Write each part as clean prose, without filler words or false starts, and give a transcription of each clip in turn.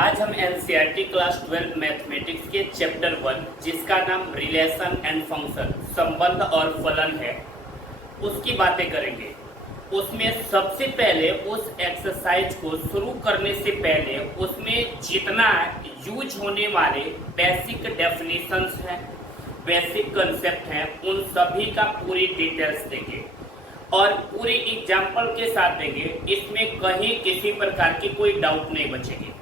आज हम NCERT class 12 mathematics के चैप्टर 1 जिसका नाम रिलेशन एंड फंक्शन संबंध और फलन है उसकी बातें करेंगे। उसमें सबसे पहले उस एक्सरसाइज को शुरू करने से पहले उसमें जितना यूज होने वाले बेसिक डेफिनेशंस हैं, बेसिक कंसेप्ट हैं, उन सभी का पूरी डिटेल्स देंगे और पूरी एग्जाम्पल के साथ देंगे। इसमें कहीं किसी प्रकार की कोई डाउट नहीं बचेगी।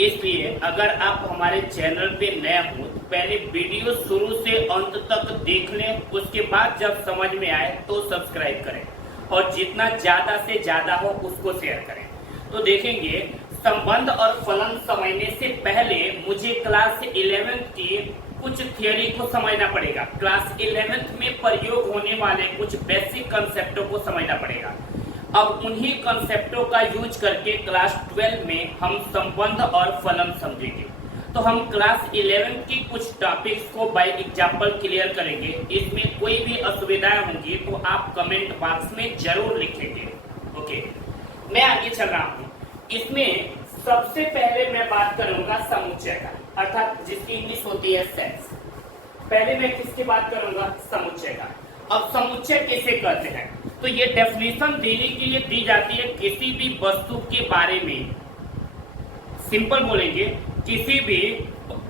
इसलिए अगर आप हमारे चैनल पे नए हो तो पहले वीडियो शुरू से अंत तक देख लें, उसके बाद जब समझ में आए तो सब्सक्राइब करें और जितना ज्यादा से ज्यादा हो उसको शेयर करें। तो देखेंगे, संबंध और फलन समझने से पहले मुझे क्लास 11th की कुछ थियोरी को समझना पड़ेगा। क्लास 11th में प्रयोग होने वाले कुछ बेसिक कंसेप्टों को समझना पड़ेगा। अब उन्हीं कंसेप्टों का यूज करके क्लास 12 में हम संबंध और फलन समझेंगे। तो हम क्लास 11 की कुछ टॉपिक्स को बाय एग्जांपल क्लियर करेंगे। इसमें कोई भी असुविधाएं होंगी तो आप कमेंट बॉक्स में जरूर लिखेंगे। ओके, मैं आगे चल रहा हूँ। इसमें सबसे पहले मैं बात करूंगा समुच्चय का, अर्थात जिसकी इंग्लिश होती है सेट्स। पहले मैं किसकी बात करूंगा? समुच्चय का। अब समुच्चय कैसे कहते हैं? तो ये डेफिनेशन देने के लिए दी जाती है किसी भी वस्तु के बारे में। सिंपल बोलेंगे, किसी भी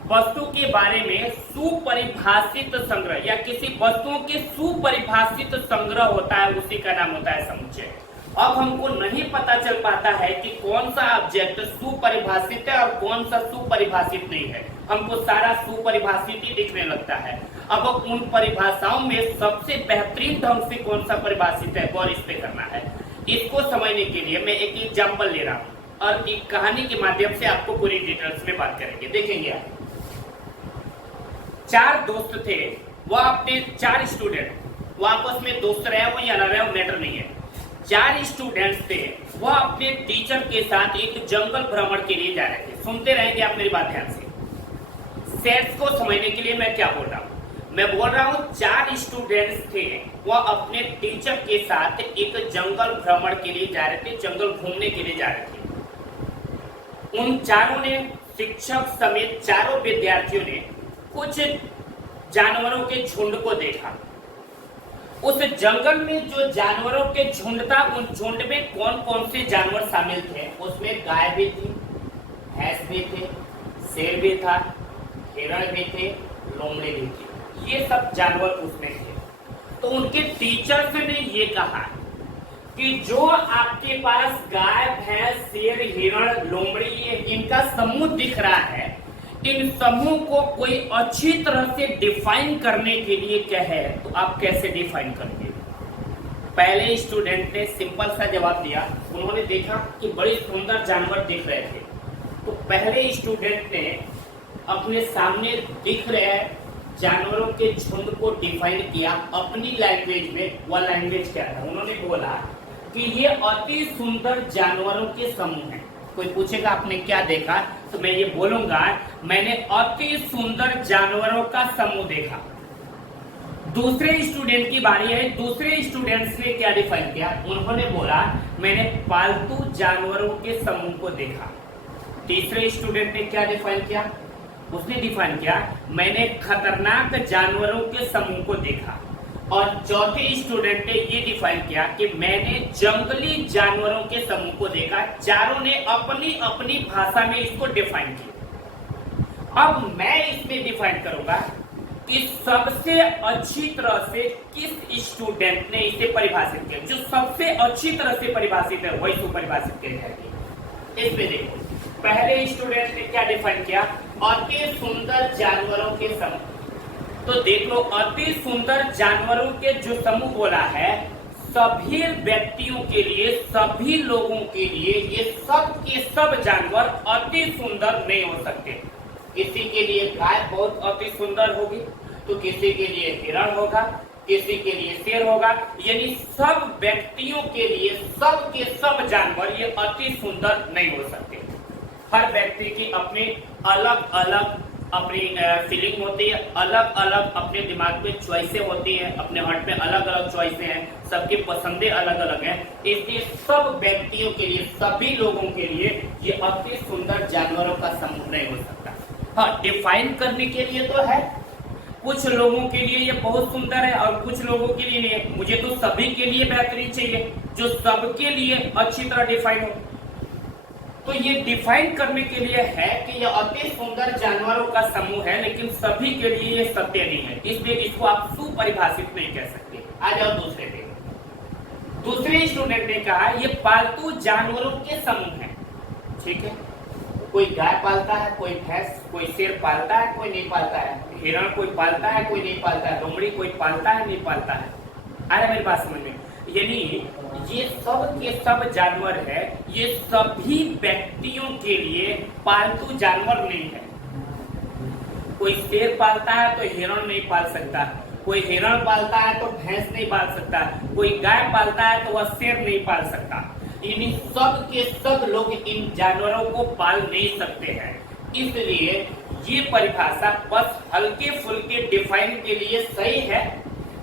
वस्तु के बारे में सुपरिभाषित संग्रह या किसी वस्तुओं के सुपरिभाषित संग्रह होता है, उसी का नाम होता है समुच्चय। अब हमको नहीं पता चल पाता है कि कौन सा ऑब्जेक्ट सुपरिभाषित है और कौन सा सुपरिभाषित नहीं है। हमको सारा सुपरिभाषित ही दिखने लगता है। अब उन परिभाषाओं में सबसे बेहतरीन ढंग से कौन सा परिभाषित है और इस पे करना है। इसको समझने के लिए मैं एक एग्जांपल ले रहा हूँ और एक कहानी के माध्यम से आपको पूरी डिटेल्स में बात करेंगे। देखेंगे आप, 4 दोस्त थे, वह अपने 4 स्टूडेंट, वो आपस में दोस्त रहे हो या ना रहे हो मैटर नहीं है। 4 स्टूडेंट्स थे, वह अपने टीचर के साथ एक जंगल भ्रमण के लिए जा रहे थे। सुनते रहेंगे आप मेरी बात ध्यान से। सेट्स को समझने के लिए मैं क्या बोल रहा हूँ? मैं बोल रहा हूँ 4 स्टूडेंट्स थे, वह अपने टीचर के साथ एक जंगल भ्रमण के लिए जा रहे थे, जंगल घूमने के लिए जा रहे थे। उन चारों ने, शिक्षक समेत चारों विद्यार्थियों ने कुछ जानवरों के झुंड को देखा। उस जंगल में जो जानवरों के झुंड था, उन झुंड में कौन कौन से जानवर शामिल थे? उसमें गाय भी थी, भैंस भी थे, शेर भी था, हिरण भी थे, लोमड़ी भी थी। ये सब जानवर उसमें थे। तो उनके टीचर्स ने ये कहा कि जो आपके पास गाय, भैंस, शेर, हिरण, लोमड़ी, इनका समूह दिख रहा है, इन समूह को कोई अच्छी तरह से डिफाइन करने के लिए क्या है, तो आप कैसे डिफाइन करेंगे? पहले स्टूडेंट ने सिंपल सा जवाब दिया। उन्होंने देखा कि बड़े सुंदर जानवर दिख रहे थे। तो पहले स्टूडेंट ने अपने सामने दिख रहे जानवरों के झुंड को डिफाइन किया अपनी लैंग्वेज में। वह लैंग्वेज क्या है? उन्होंने बोला कि ये अति सुंदर जानवरों के समूह हैं। कोई पूछेगा आपने क्या देखा, तो मैं ये बोलूंगा मैंने अति सुंदर जानवरों का समूह देखा। दूसरे स्टूडेंट की बारी है। दूसरे स्टूडेंट्स ने क्या डिफाइन किया? उन्होंने बोला मैंने पालतू जानवरों के समूह को देखा। तीसरे स्टूडेंट ने क्या डिफाइन किया? उसने डिफाइन किया मैंने खतरनाक जानवरों के समूह को देखा। और चौथे स्टूडेंट ने ये डिफाइन किया कि मैंने जंगली जानवरों के समूह को देखा। चारों ने अपनी अपनी भाषा में इसको डिफाइन किया। अब मैं इसमें डिफाइन करूंगा कि सबसे अच्छी तरह से किस स्टूडेंट ने इसे परिभाषित किया। जो सबसे अच्छी तरह से परिभाषित है वही सुपरिभाषित किया जाएगी। इसमें देखो, पहले स्टूडेंट ने क्या डिफाइन किया? अति सुंदर जानवरों के समूह। तो देखो, अति सुंदर जानवरों के जो समूह बोला है, सभी व्यक्तियों के लिए, सभी लोगों के लिए ये सब के सब जानवर अति सुंदर नहीं हो सकते। किसी के लिए गाय बहुत अति सुंदर होगी, तो किसी के लिए हिरण होगा, किसी के लिए शेर होगा। यानी सब व्यक्तियों के लिए सब के सब जानवर ये अति सुंदर नहीं हो सकते। हर व्यक्ति की अपनी अलग अलग अपनी फीलिंग होती है, अलग अलग अपने दिमाग में चॉइसें होती हैं, अपने हार्ट में अलग अलग चॉइसें हैं, सबकी पसंदें अलग अलग हैं। इसलिए सब व्यक्तियों के लिए, सभी लोगों के लिए ये अति सुंदर जानवरों का समूह नहीं हो सकता। हाँ, डिफाइन करने के लिए तो है, कुछ लोगों के लिए ये बहुत सुंदर है और कुछ लोगों के लिए नहीं है। मुझे तो सभी के लिए बेहतरीन चाहिए, जो सबके लिए अच्छी तरह डिफाइन हो। तो ये डिफाइन करने के लिए है कि यह अति सुंदर जानवरों का समूह है, लेकिन सभी के लिए ये सत्य नहीं है, इसलिए इसको आप सुपरिभाषित नहीं कह सकते। आ जाओ दूसरे पे। दूसरे स्टूडेंट ने कहा ये पालतू जानवरों के समूह है। ठीक है, कोई गाय पालता है, कोई भैंस, कोई शेर पालता है, कोई नहीं पालता है, हिरण कोई पालता है, कोई नहीं पालता है, लोमड़ी कोई पालता है, नहीं पालता है। आ रहा मेरी बात समझ में? यानी ये सब के सब जानवर है, ये सभी व्यक्तियों के लिए पालतू जानवर नहीं है। कोई शेर पालता है तो हिरण नहीं पाल सकता, कोई हिरण पालता है तो भैंस नहीं पाल सकता, कोई गाय पालता है तो वह शेर नहीं पाल सकता। इन सब के सब लोग इन जानवरों को पाल नहीं सकते हैं। इसलिए ये परिभाषा बस हल्के फुल्के डिफाइन के लिए सही है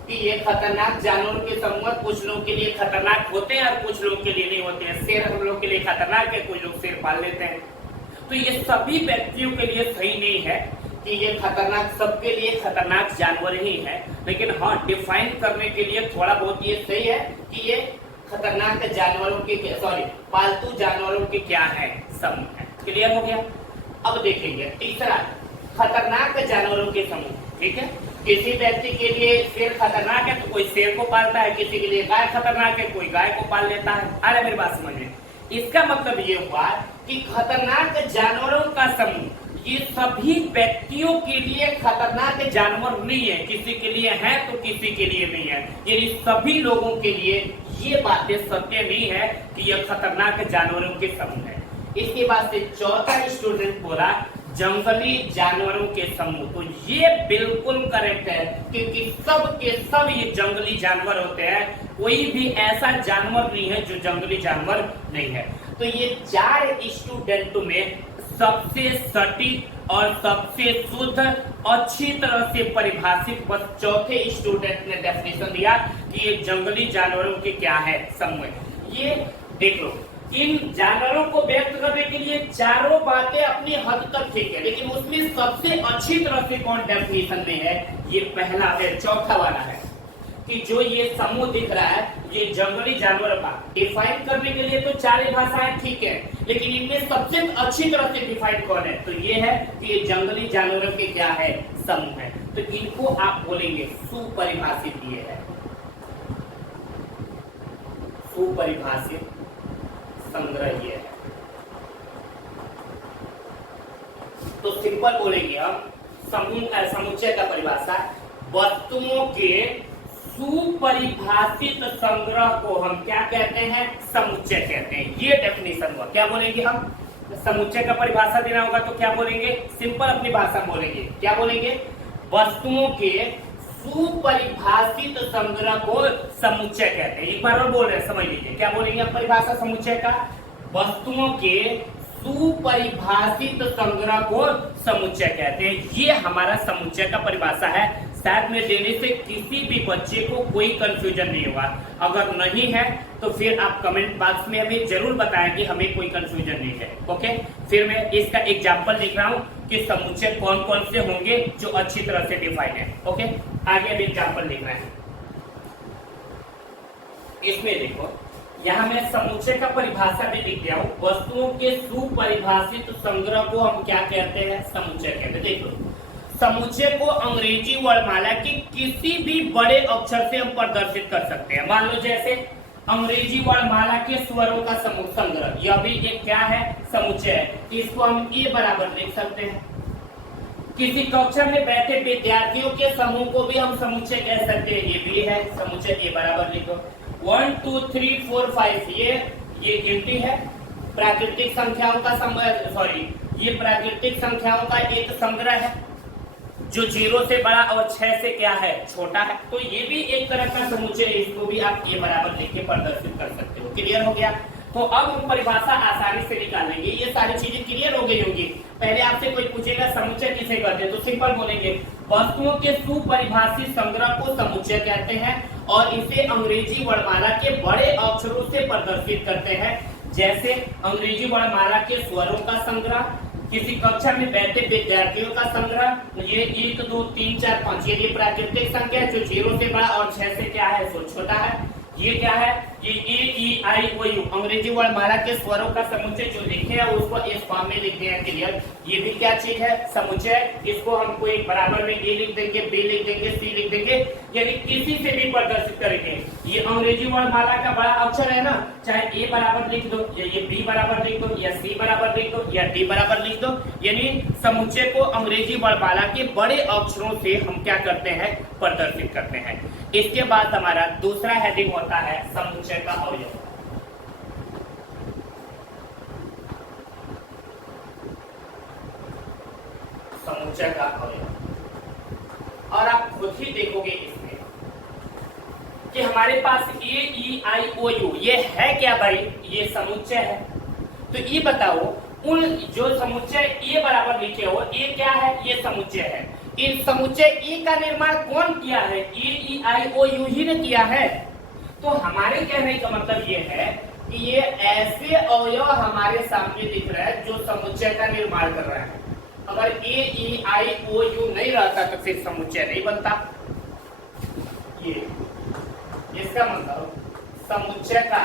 कि ये खतरनाक जानवरों के समूह कुछ लोगों के लिए खतरनाक होते हैं और कुछ लोगों के लिए नहीं होते हैं। शेर हम लोग के लिए खतरनाक है, कुछ लोग शेर पाल लेते हैं। तो ये सभी व्यक्तियों के लिए सही नहीं है कि ये खतरनाक, सबके लिए खतरनाक जानवर ही है। लेकिन हाँ, डिफाइन करने के लिए थोड़ा बहुत ये सही है कि ये खतरनाक जानवरों के, सॉरी, पालतू जानवरों के क्या है, समूह है। क्लियर हो गया? अब देखेंगे तीसरा, खतरनाक जानवरों के समूह। ठीक है, किसी व्यक्ति के लिए शेर खतरनाक है तो कोई शेर को पालता है, किसी के लिए गाय खतरनाक है, कोई गाय को पाल लेता है। आ रहा मेरी बात समझ में? इसका मतलब ये हुआ कि खतरनाक जानवरों का समूह ये सभी व्यक्तियों के लिए खतरनाक जानवर नहीं है, किसी के लिए है तो किसी के लिए नहीं है। ये सभी लोगों के लिए ये बातें सत्य नहीं है कि यह खतरनाक जानवरों के समूह है। इसके बाद से चौथा स्टूडेंट बोला जंगली जानवरों के समूह। तो ये बिल्कुल करेक्ट है, क्योंकि सब के सब ये जंगली जानवर होते हैं, कोई भी ऐसा जानवर नहीं है जो जंगली जानवर नहीं है। तो ये चार स्टूडेंट में सबसे सटीक और सबसे शुद्ध, अच्छी तरह से परिभाषित बस चौथे स्टूडेंट ने डेफिनेशन दिया कि ये जंगली जानवरों के क्या है, समूह। ये देख लो, इन जानवरों को व्यक्त करने के लिए चारों बातें अपनी हद तक ठीक है, लेकिन उसमें सबसे अच्छी तरह से कौन डेफिनेशन में है, ये पहला है, चौथा वाला है कि जो ये समूह दिख रहा है ये जंगली जानवर का डिफाइन करने के लिए तो चार भाषाएं ठीक है, लेकिन इनमें सबसे अच्छी तरह से डिफाइन कौन है, तो ये है कि ये जंगली जानवरों के क्या है, समूह है। तो इनको आप बोलेंगे सुपरिभाषित। ये है सुपरिभाषित संग्रह, ये है। तो सिंपल बोलेंगे हम समूह समुच्चय का परिभाषा, वस्तुओं के सुपरिभाषित संग्रह को हम क्या कहते हैं, समुच्चय कहते हैं। ये डेफिनेशन हुआ। क्या बोलेंगे हम, समुच्चय का परिभाषा देना होगा तो क्या बोलेंगे, सिंपल अपनी भाषा बोलेंगे, क्या बोलेंगे, वस्तुओं के सुपरिभाषित संग्रह को समुच्चय कहते हैं। एक बार और बोल रहे हैं, समझ लीजिए, क्या बोलेंगे हम परिभाषा समुच्चय का, वस्तुओं के सुपरिभाषित संग्रह को समुच्चय कहते हैं। ये हमारा समुच्चय का परिभाषा है। शायद में देने से किसी भी बच्चे को कोई कंफ्यूजन नहीं होगा। अगर नहीं है तो फिर आप कमेंट बॉक्स में हमें जरूर बताएं कि हमें कोई कंफ्यूजन नहीं है। ओके, फिर मैं इसका एग्जांपल लिख रहा हूँ कि समुच्चय कौन कौन से होंगे जो अच्छी तरह से डिफाइन है। ओके, आगे भी एग्जांपल लिख रहे हैं। इसमें देखो, यहाँ मैं समुच्चय का परिभाषा भी लिख दिया हूँ। वस्तुओं के सुपरिभाषित संग्रह को हम क्या कहते हैं, समुच्चय कहते हैं। देखो, समुच्चय को अंग्रेजी वर्णमाला के किसी भी बड़े अक्षर से हम प्रदर्शित कर सकते हैं। मान लो जैसे अंग्रेजी वर्णमाला के स्वरों का संग्रह, यह भी एक क्या है, समुच्चय है। इसको हम ए बराबर लिख सकते हैं। किसी कक्षा में बैठे विद्यार्थियों के समूह को भी हम समुच्चय कह सकते हैं, ये भी है समुच्चय, ए बराबर लिखो। 1 2 3 4 5 ये गिनती है, प्राकृतिक संख्याओं का ये प्राकृतिक संख्याओं का एक संग्रह है जो 0 से बड़ा और 6 से क्या है, छोटा है। तो ये भी एक तरह का समुच्चय है, इसको भी आप ए बराबर लिख के प्रदर्शित कर सकते हो। क्लियर हो गया? तो अब हम परिभाषा आसानी से निकाल लेंगे। ये सारी चीजें क्लियर हो गई होंगी। पहले आपसे कोई पूछेगा समुच्चय किसे कहते हैं, तो सिंपल बोलेंगे वस्तुओं के सुपरिभाषित संग्रह को समुच्चय कहते हैं और इसे अंग्रेजी वर्णमाला के बड़े अक्षरों से प्रदर्शित करते हैं। जैसे अंग्रेजी वर्णमाला के स्वरों का संग्रह, किसी कक्षा में बैठे विद्यार्थियों का संग्रह, ये 1 2 3 4 5 ये प्राकृतिक संख्या जो 0 से बड़ा और 6 से क्या है सो छोटा है। ये क्या है, ये ए ई आई ओ यू अंग्रेजी वर्णमाला के स्वरों का समुच्चय जो लिखे हैं उसको इस फॉर्म में लिख दिया क्लियर। ये भी क्या चीज है, समुच्चय। इसको हमको एक बराबर में ए लिख देंगे, बी लिख देंगे, सी लिख देंगे, यानी किसी से भी प्रदर्शित करेंगे। ये अंग्रेजी वर्णमाला का बड़ा अक्षर है ना, चाहे ए बराबर लिख दो या ये बी बराबर लिख दो या सी बराबर लिख दो या डी बराबर लिख दो, यानी समुच्चय को अंग्रेजी वर्णमाला के बड़े अक्षरों से हम क्या करते हैं, प्रदर्शित करते हैं। इसके बाद हमारा दूसरा हेडिंग होता है समुच्चय का अवयव। समुच्चय का अवयव, और आप खुद ही देखोगे इसमें कि हमारे पास ए ई आई ओ यू ये है क्या भाई, ये समुच्चय है। तो ये बताओ उन जो समुच्चय ए बराबर लिखे हो, ए क्या है, ये समुच्चय है। इस समुच्चय ए का निर्माण कौन किया है, ए ई आई ओ यू ही ने किया है। तो हमारे कहने का मतलब ये है कि ये ऐसे अवयव हमारे सामने दिख रहा है जो समुच्चय का निर्माण कर रहा है। अगर ए ई आई ओ यू नहीं रहता तो फिर समुच्चय नहीं बनता। ये इसका मतलब समुच्चय का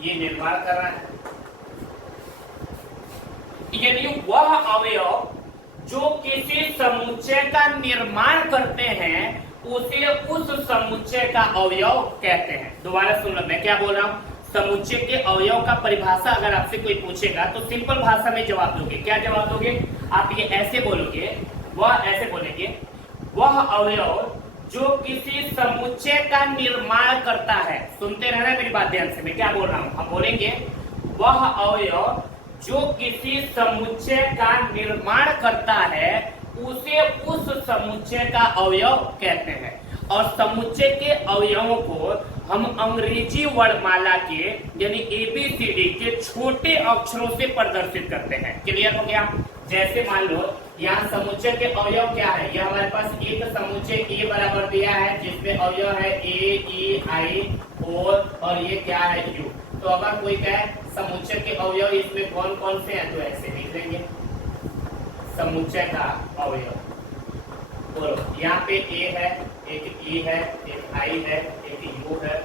ये निर्माण कर रहा है, यानी वह अवयव जो किसी समुच्चय का निर्माण करते हैं उसे उस समुच्चय का अवयव कहते हैं। दोबारा सुन लो, मैं क्या बोल रहा हूं, समुच्चय के अवयव का परिभाषा अगर आपसे कोई पूछेगा तो सिंपल भाषा में जवाब दोगे। क्या जवाब दोगे आप, ये ऐसे बोलोगे, वह ऐसे बोलेंगे वह अवयव जो किसी समुच्चय का निर्माण करता है। सुनते रहना मेरी बात ध्यान से, मैं क्या बोल रहा हूं, हम बोलेंगे वह अवयव जो किसी समुच्चय का निर्माण करता है उसे उस समुच्चय का अवयव कहते हैं। और समुच्चय के अवयवों को हम अंग्रेजी वर्णमाला के यानी ABCD के छोटे अक्षरों से प्रदर्शित करते हैं। क्लियर हो गया। जैसे मान लो यहाँ समुच्चय के अवयव क्या है, यह हमारे पास एक समुच्चय ए बराबर दिया है जिसमें अवयव है ए ई आई ओ और ये क्या है यू। तो अगर कोई कहे समुच्चय के अवयव इसमें कौन कौन से हैं तो ऐसे लिख देंगे समुच्चय का अवयव। बोलो, यहाँ पे ए है, एक ई है, एक आई है, एक यू है।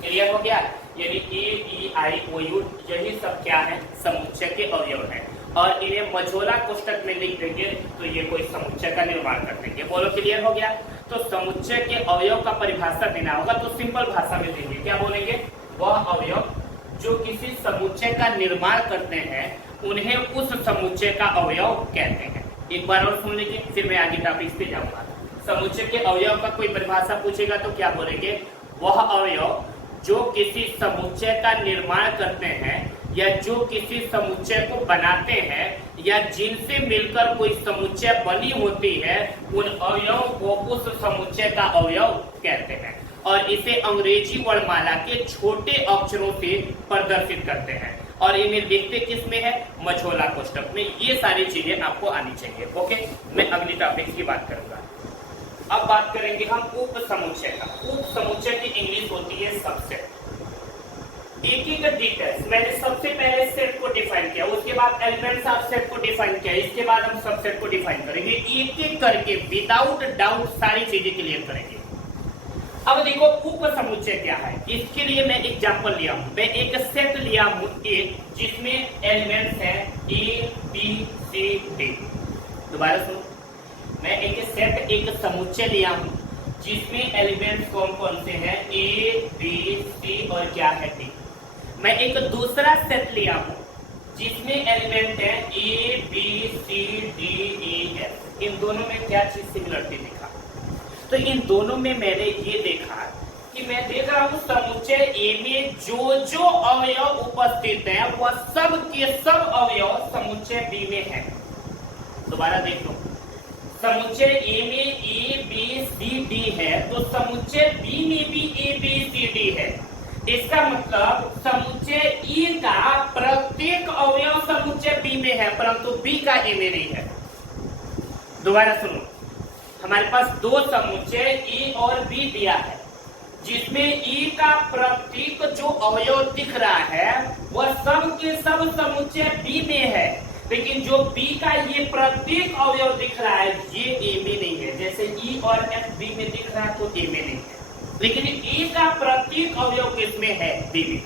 क्लियर हो गया, यानी ए ई आई ओ यू यही सब क्या है, समुच्चय के अवयव है। और इन्हें मझोला कोष्टक में लिख देंगे तो ये कोई समुच्चय का निर्माण कर देंगे। बोलो क्लियर हो गया। तो समुच्चय के अवयव का परिभाषा देना होगा तो सिंपल भाषा में देंगे, क्या बोलेंगे, वह अवयव जो किसी समुच्चय का निर्माण करते हैं उन्हें उस समुच्चय का अवयव कहते हैं। एक बार और सुन लीजिए फिर मैं आगे टॉपिक पे जाऊंगा। समुच्चय के अवयव का कोई परिभाषा पूछेगा तो क्या बोलेंगे, वह अवयव जो किसी समुच्चय का निर्माण करते हैं या जो किसी समुच्चय को बनाते हैं या जिनसे मिलकर कोई समुच्चय बनी होती है उन अवयव को उस समुच्चय का अवयव कहते हैं। और इसे अंग्रेजी वर्णमाला के छोटे अक्षरों से प्रदर्शित करते हैं और इन्हें लिखते किस में है, मझोला कोष्टक में। ये सारी चीजें आपको आनी चाहिए। ओके, मैं अगली टॉपिक की बात करूंगा। अब बात करेंगे हम उप समुच्चय का। उप समुच्चय की इंग्लिश होती है सबसेट। एक एक डिटेल्स, मैंने सबसे पहले सेट को डिफाइन किया, उसके बाद एलिमेंट्स ऑफ सेट को डिफाइन किया, इसके बाद हम सबसेट को डिफाइन करेंगे। एक एक करके विदाउट डाउट सारी चीजें क्लियर करेंगे। अब देखो उप समुच्चय क्या है, इसके लिए मैं एग्जांपल लिया हूं। मैं एक सेट लिया हूं एक जिसमें एलिमेंट्स है ए बी सी डी। दोबारा सुनो, मैं एक सेट एक समुच्चय लिया हूं जिसमें एलिमेंट्स कौन कौन से हैं, ए बी सी और क्या है डी। मैं एक दूसरा सेट लिया हूं जिसमें एलिमेंट है A B C D E F. इन दोनों में क्या चीज सिमिलरिटी दिखा, तो इन दोनों में मैंने ये देखा कि मैं देख रहा हूं समुच्चय ए में जो जो अवयव उपस्थित है वह सब के सब अवयव समुच्चय बी में है। दोबारा देख लो, समुच्चय ए में ए बी सी डी है तो समुच्चय बी में भी ए बी सी डी है। इसका मतलब समुच्चय E का प्रत्येक अवयव समुच्चय B में है, परंतु B का A में नहीं है। दोबारा सुनो, हमारे पास दो समुच्चय E और B दिया है, जिसमें E का प्रत्येक जो अवयव दिख रहा है वह सब के सब समुच्चय B में है, लेकिन जो B का ये प्रत्येक अवयव दिख रहा है ये A में नहीं है। जैसे E और F B में दिख रहा है तो A में नहीं है, लेकिन A का प्रत्येक अवयव किसमें है? B में।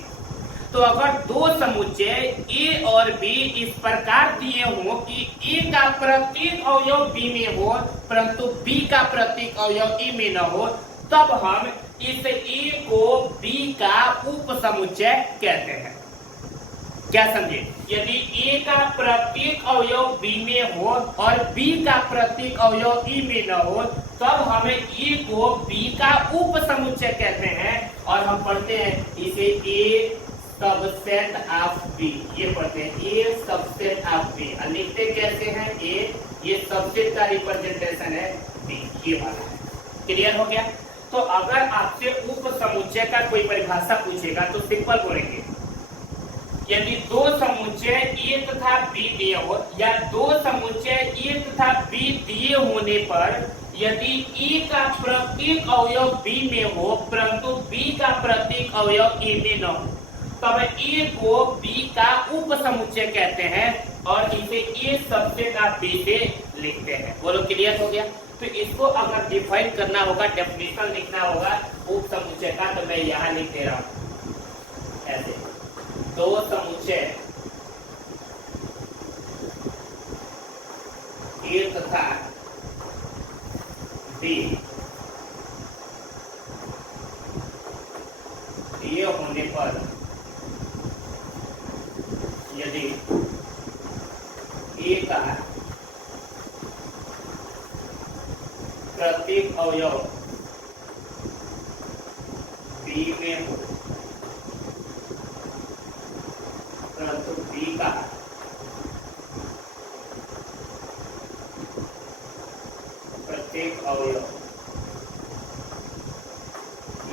तो अगर दो समुच्चय A और B इस प्रकार दिए हो कि A का प्रत्येक अवयव B में हो परंतु B का प्रत्येक अवयव A में न हो, तब हम इस A को B का उप समुच्चय कहते हैं। क्या समझे? यदि A का प्रत्येक अवयव B में हो और B का प्रत्येक अवयव E में न हो, तब हमें A को B का उप समुच्चय कहते हैं। और हम पढ़ते हैं इसे A सबसेट ऑफ B, ये पढ़ते हैं A सबसेट ऑफ B। और लिखते कैसे हैं? A, ये सबसेट का रिप्रेजेंटेशन है B, ये वाला है। क्लियर हो गया? तो अगर आपसे उप समुच्चय का कोई परिभाषा पूछेगा तो सिंपल बोलेंगे, यदि दो समुच्चय A तथा B दिए हो या दो समुच्चय A तथा B दिए होने पर यदि A का प्रत्येक अवयव B में हो परंतु B का प्रत्येक अवयव A में न हो, तब A को B का उप समुच्चय कहते हैं और इसे A सबसेट ऑफ B से लिखते हैं। बोलो क्लियर हो गया? तो इसको अगर डिफाइन करना होगा, डेफिनेशन लिखना होगा उप समुच्चय का, तो मैं यहाँ लिख दे रहा हूँ ऐसे, दो समुच्चय A तथा B ये होने पर यदि A का प्रत्येक अवयव B में हो परंतु B का प्रत्येक अवयव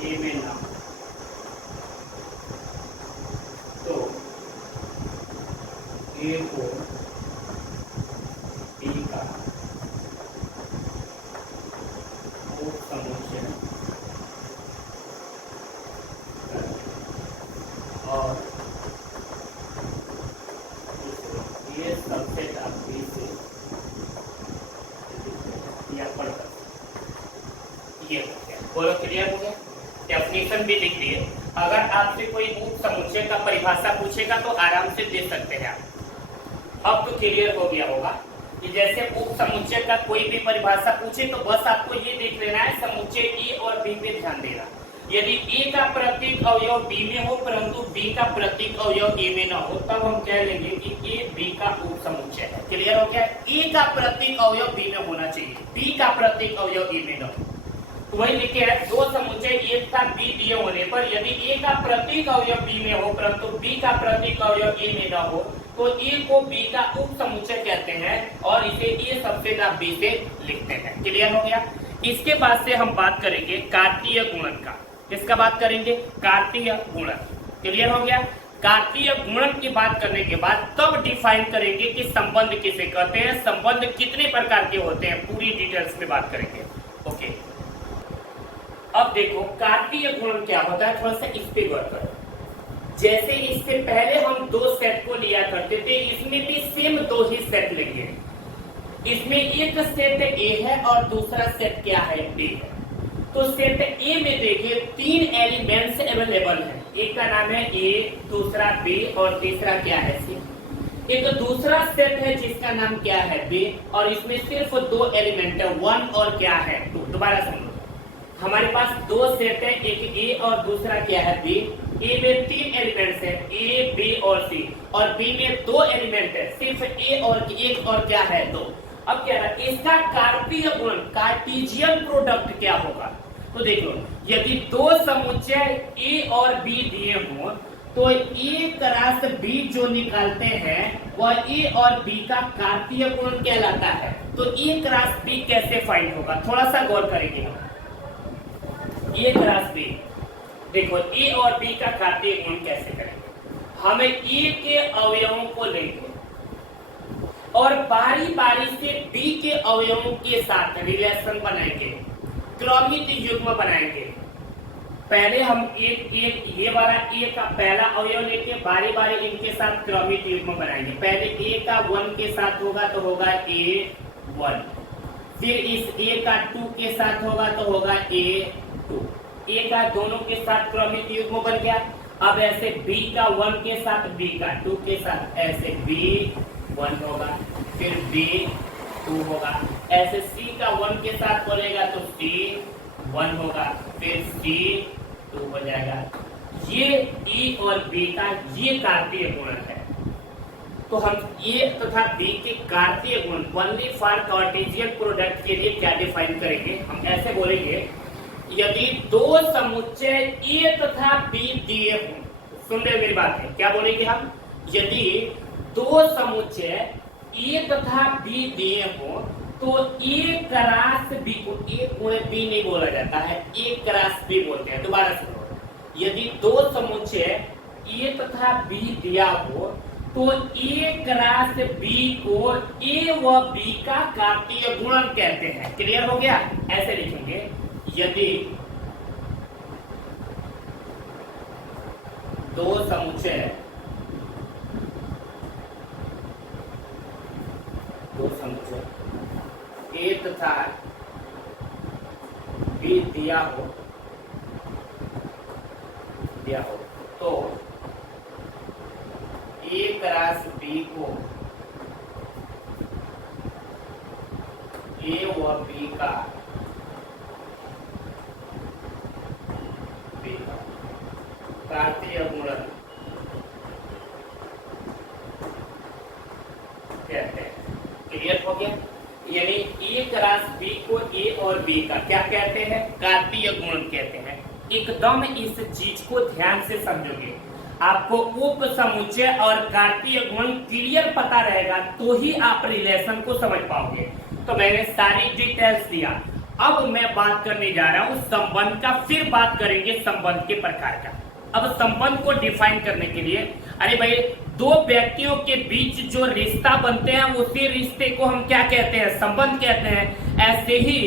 A में ना हो, तो A को B का उप समुच्चय और ये सबसेट ऑफ B से या पढ़ सकते। ये बोलो क्लियर हो गया? डेफिनेशन भी लिख दिए। अगर आपसे कोई उप समुच्चय का परिभाषा पूछेगा तो आराम से दे सकते हैं आप। अब तो क्लियर हो गया होगा कि जैसे उप समुच्चय का कोई भी परिभाषा पूछे तो बस आपको ये देख लेना है समुच्चय A और B पे ध्यान देना। यदि A का प्रत्येक अवयव B में हो परंतु B का प्रत्येक अवयव A में न हो, तब हम कह लेंगे कि A B का उप समुच्चय है। क्लियर हो गया? A का प्रत्येक अवयव B में होना चाहिए, B का प्रत्येक अवयव A में न हो। तो वही लिखे है, दो समुच्चय A तथा B दिए होने पर यदि A का प्रत्येक अवयव B में हो परंतु B का प्रत्येक अवयव A में न हो, तो A को B का उप समुच्चय कहते हैं और इसे A सबसेट ऑफ B से लिखते हैं। क्लियर हो गया? इसके बाद से हम बात करेंगे कार्तीय गुणन का। किसका बात करेंगे? कार्तीय गुणन। क्लियर हो गया? कार्तीय गुणन की बात करने के बाद तब डिफाइन करेंगे कि संबंध किसे कहते हैं, संबंध कितने प्रकार के होते हैं, पूरी डिटेल्स में बात करेंगे। ओके, अब देखो कार्तीय गुणन क्या होता है, थोड़ा सा इस पे गौर करो। जैसे इससे पहले हम दो सेट को लिया करते थे, इसमें भी सेम दो ही सेट लेंगे। इसमें एक सेट A है और दूसरा सेट क्या है? B है। तो सेट A में देखिए तीन एलिमेंट्स अवेलेबल हैं। एक का नाम है A, दूसरा B और तीसरा क्या है? C। एक दूसरा सेट है जिसका नाम क्या है? B और इसमें सिर्फ दो एलिमेंट है, 1 और क्या है? 2। दोबारा सुनो, हमारे पास दो सेट है, एक A और दूसरा क्या है? B। A में तीन एलिमेंट्स है, A, B और C, और B में दो एलिमेंट है, सिर्फ A और एक और क्या है? 2। अब क्या है इसका कार्तीय गुणन, कार्टेशियन प्रोडक्ट क्या होगा? तो देख लो, यदि दो समुच्चय A और B दिए हों तो A क्रॉस B जो निकालते हैं वह A और B का कार्तीय गुणन कहलाता है। तो A क्रॉस B कैसे फाइंड होगा? थोड़ा सा गौर करेंगे हम। A क्रॉस B देखो ए और बी का कार्तीय गुणन कैसे करेंगे, हमें ए के अवयवों को लेंगे और बारी बारी से बी के अवयवों के साथ रिलेशन बनाएंगे, क्रमित युग्म बनाएंगे। पहले हम एक ये वाला ए का पहला अवयव लेके बारी बारी इनके साथ क्रमित युग्म बनाएंगे। पहले ए का 1 के साथ होगा तो होगा A1, फिर इस ए का 2 के साथ होगा तो होगा A2। ए का दोनों के साथ क्रमित युग्म बन गया। अब ऐसे बी का 1 के साथ, बी का 2 के साथ, ऐसे B1 होगा, फिर B2 होगा। ऐसे सी का 1 के साथ बोलेगा तो C1 होगा, फिर C2 हो जाएगा। ये ए और बी का ये कार्तीय गुणन है। तो हम ए तथा बी के कार्तीय गुण ओनली फॉर कार्टेशियन प्रोडक्ट के लिए क्या डिफाइन करेंगे, हम ऐसे बोलेंगे, यदि दो समुच्चय ए तथा बी दिए हों, सुन रहे मेरी बात है, क्या बोलेंगे हम, यदि दो समुच्चय ए तथा बी दिए हों तो ए क्रॉस बी को ए गुणे बी नहीं बोला जाता है, ए क्रॉस बी बोलते हैं। दोबारा सुनो, यदि दो समुच्चय ए तथा बी दिया हो तो ए क्रॉस बी को ए व बी का कार्तीय गुणन कहते हैं। क्लियर हो गया? ऐसे लिखेंगे, यदि दो समुच्चय ए तथा बी दिया हो तो ए क्रॉस बी को ए व बी का कार्तीय गुणन कहते हैं। क्लियर हो गया? यानी ए क्रॉस बी को ए और बी का क्या कहते हैं, कार्तीय गुणन कहते हैं। एकदम इस चीज को ध्यान से समझोगे, आपको उप समुच्चय और कार्तीय गुणन क्लियर पता रहेगा तो ही आप रिलेशन को समझ पाओगे। तो मैंने सारी डिटेल्स दिया। अब मैं बात करने जा रहा हूं संबंध का, फिर बात करेंगे संबंध के प्रकार का। अब संबंध को डिफाइन करने के लिए, अरे भाई, दो व्यक्तियों के बीच जो रिश्ता बनते हैं उसी रिश्ते को हम क्या कहते हैं, संबंध कहते हैं। ऐसे ही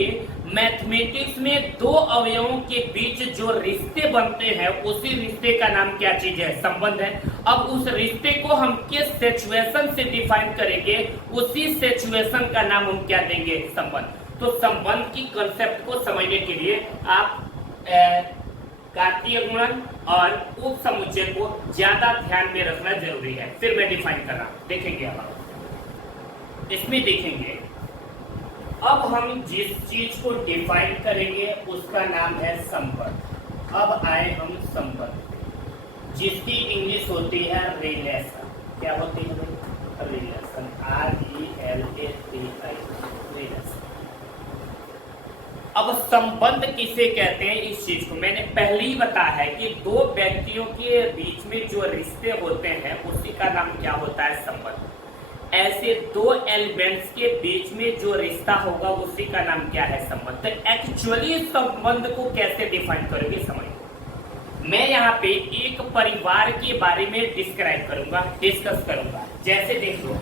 मैथमेटिक्स में दो अवयवों के बीच जो रिश्ते बनते हैं उसी रिश्ते का नाम क्या चीज है, संबंध है। अब उस रिश्ते को हम किस सिचुएशन से डिफाइन करेंगे, उसी सिचुएशन का नाम हम क्या देंगे, संबंध। तो संबंध की कंसेप्ट को समझने के लिए आप कार्तीय गुणन और उप समुच्चय को ज्यादा ध्यान में रखना जरूरी है। फिर मैं डिफाइन कर रहा हूं, देखेंगे अब इसमें देखेंगे। अब हम जिस चीज को डिफाइन करेंगे उसका नाम है संबंध। अब आए हम संबंध, जिसकी इंग्लिश होती है रिलेशन। क्या होती है? Relation, RELATI, relation. अब संबंध किसे कहते हैं, इस चीज को मैंने पहले ही बताया है कि दो व्यक्तियों के बीच में जो रिश्ते होते हैं उसी का नाम क्या होता है, संबंध। ऐसे दो एलिमेंट्स के बीच में जो रिश्ता होगा उसी का नाम क्या है, संबंध। तो एक्चुअली संबंध को कैसे डिफाइन करोगे, समझ। मैं यहाँ पे एक परिवार के बारे में डिस्क्राइब करूंगा, डिस्कस करूंगा। जैसे देख लो,